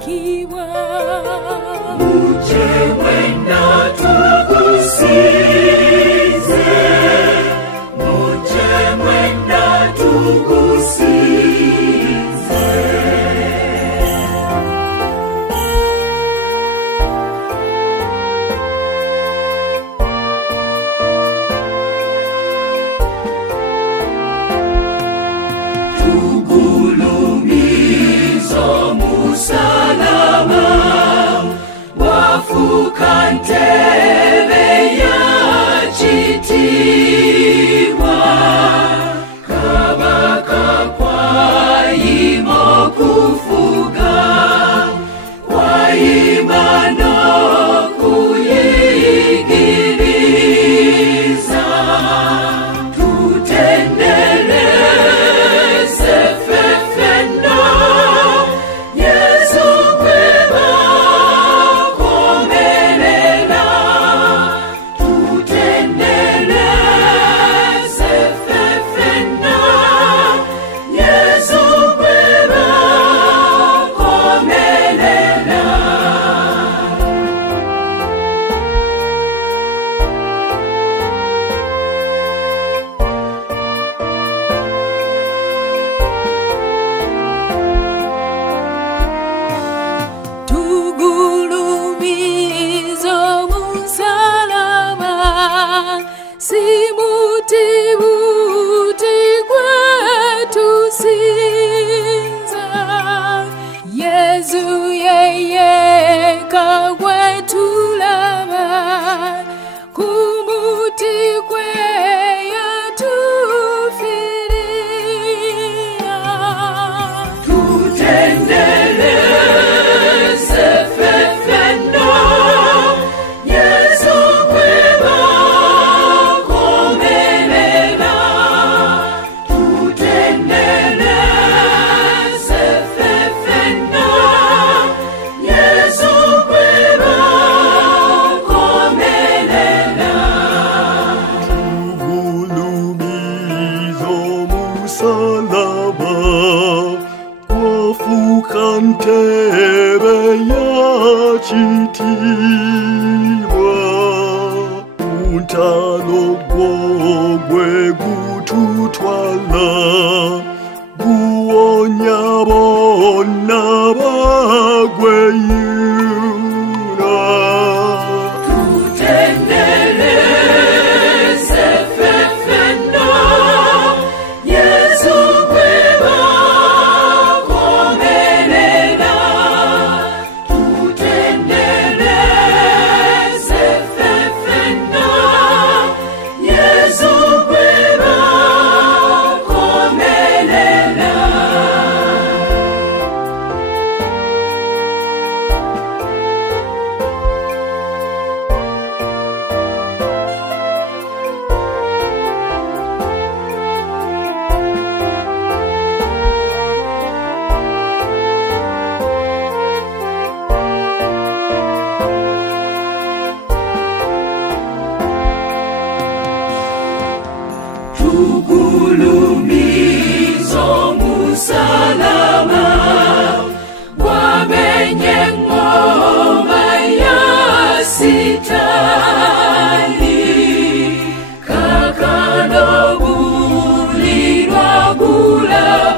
barikiwa. Uje mwenda tukusize, uje mwenda tukusize. Tugulumizo musalama, wafuka ntebe ya chitiwa. Kabaka kwa imo kufuga, kwa imano kuyigiriza. Tutendeleze fefendo, Yesu kweba komelela. Tutendeleze fefendo, Yesu kweba komelela. Tugulumizo musalama, simuti-muti kwetu sinza. Yesu yeye kagwetulama, kumuti kweya tufiria. Tutendeleze fefendo, Yesu kweba komelela. Tutendeleze fefendo, Yesu kweba komelela. Tugulumizo musalaba, wafuka ntebe ya chitiwa. Untalo gwogwe gututwala, guonya bona bagweyura. Tutendeleze fefendo, Yesu kweba komelela. Tutendeleze fefendo, Yesu kweba komelela. Tugulumizo musalama, wamenye ngoma ya sitani. Kakano bulirwa gula